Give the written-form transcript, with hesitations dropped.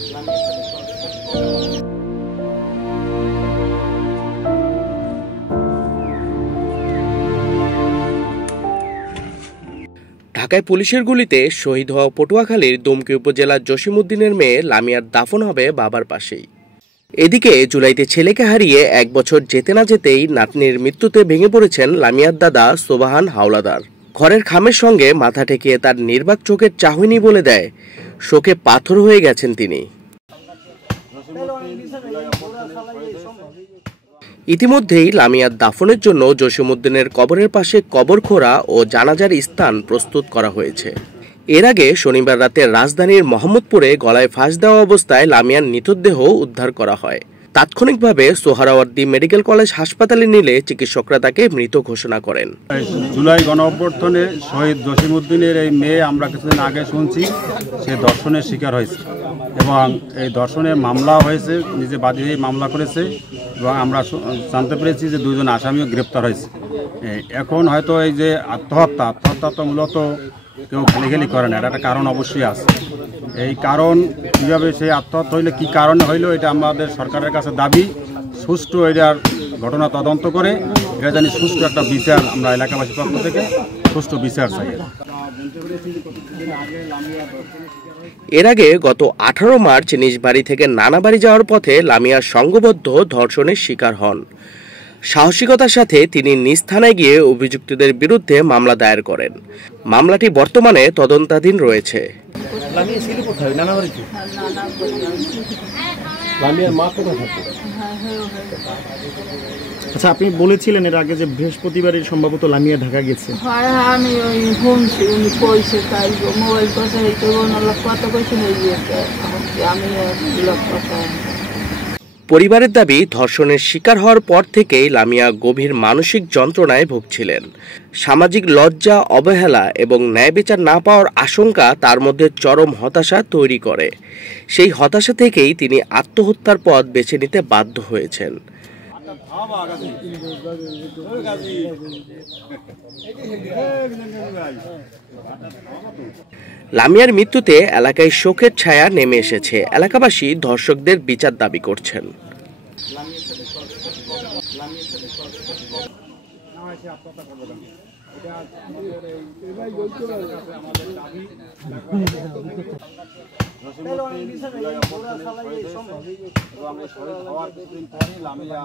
ঢাকায় পুলিশের গুলিতে শহীদ হওয়া পটুয়াখালীর দুমকি উপজেলার জসিমউদ্দিনের মেয়ে লামিয়ার দাফন হবে বাবার পাশেই। এদিকে জুলাইতে ছেলেকে হারিয়ে 1 বছর যেতে না যেতেই নাতনির মৃত্যুতে ভেঙে পড়েছেন লামিয়ার দাদা সোবাহান হাওলাদার। ঘরের খামের সঙ্গে মাথা ঠেকিয়ে তার নির্বাক চোখের চাহনি বলে দেয়, শোকে পাথর হয়ে গেছেন তিনি। ইতিমধ্যেই লামিয়ার দাফনের জন্য জসিমউদ্দিনের কবরের পাশে কবর খোঁড়া ও জানাজার স্থান প্রস্তুত করা হয়েছে। এর আগে শনিবার রাতে রাজধানীর মোহাম্মদপুরে গলায় ফাঁস দেওয়া অবস্থায় লামিয়ার নিথদেহ উদ্ধার করা হয়। তাৎক্ষণিকভাবে সোহরাওয়ার্দী মেডিকেল কলেজ হাসপাতালে নিলে চিকিৎসকরা তাকে মৃত ঘোষণা করেন। জুলাই গণঅভ্যুত্থানে শহীদ জসিমউদ্দিনের এই মেয়ে আমরা কিছুদিন আগে শুনছি সে ধর্ষণের শিকার হয়েছে এবং এই ধর্ষণের মামলা হয়েছে, নিজে বাদী হয়ে মামলা করেছে এবং আমরা জানতে পেরেছি যে 2 জন আসামিও গ্রেপ্তার হয়েছে। এখন হয়তো এই যে আত্মহত্যা তো মূলত কেউ খেলি করে না, এটা একটা কারণ অবশ্যই আছে। এই কারণ কীভাবে সেই আত্মহত্যা হইলে কী কারণে হইলো এটা আমাদের সরকারের কাছে দাবি, সুষ্ঠু এটার ঘটনা তদন্ত করে এটা জানি সুষ্ঠু একটা বিচার, আমরা এলাকাবাসীর পক্ষ থেকে সুষ্ঠু বিচার চাই। এর আগে গত 18 মার্চ নিজ বাড়ি থেকে নানা বাড়ি যাওয়ার পথে লামিয়া সংঘবদ্ধ ধর্ষণের শিকার হন। সাহসিকতার সাথে তিনি নিজ থানায় গিয়ে অভিযুক্তদের বিরুদ্ধে মামলা দায়ের করেন। মামলাটি বর্তমানে তদন্তাধীন রয়েছে। আচ্ছা, আপনি বলেছিলেন এর আগে যে বৃহস্পতিবারই সম্ভবত লামিয়া ঢাকা গেছে। আমি ওই শুনছি উনি কইছে, তাই মোবাইল কথা হইতে কথা কইছে আমি পরিবারের দাবি, ধর্ষণের শিকার হওয়ার পর থেকেই লামিয়া গভীর মানসিক যন্ত্রণায় ভুগছিলেন। সামাজিক লজ্জা, অবহেলা এবং ন্যায় বিচার না পাওয়ার আশঙ্কা তার মধ্যে চরম হতাশা তৈরি করে। সেই হতাশা থেকেই তিনি আত্মহত্যার পথ বেছে নিতে বাধ্য হয়েছেন। লামিয়ার মৃত্যুতে এলাকায় শোকের ছায়া নেমে এসেছে। এলাকাবাসী ধর্ষকদের বিচার দাবি করছেন। লামিয়া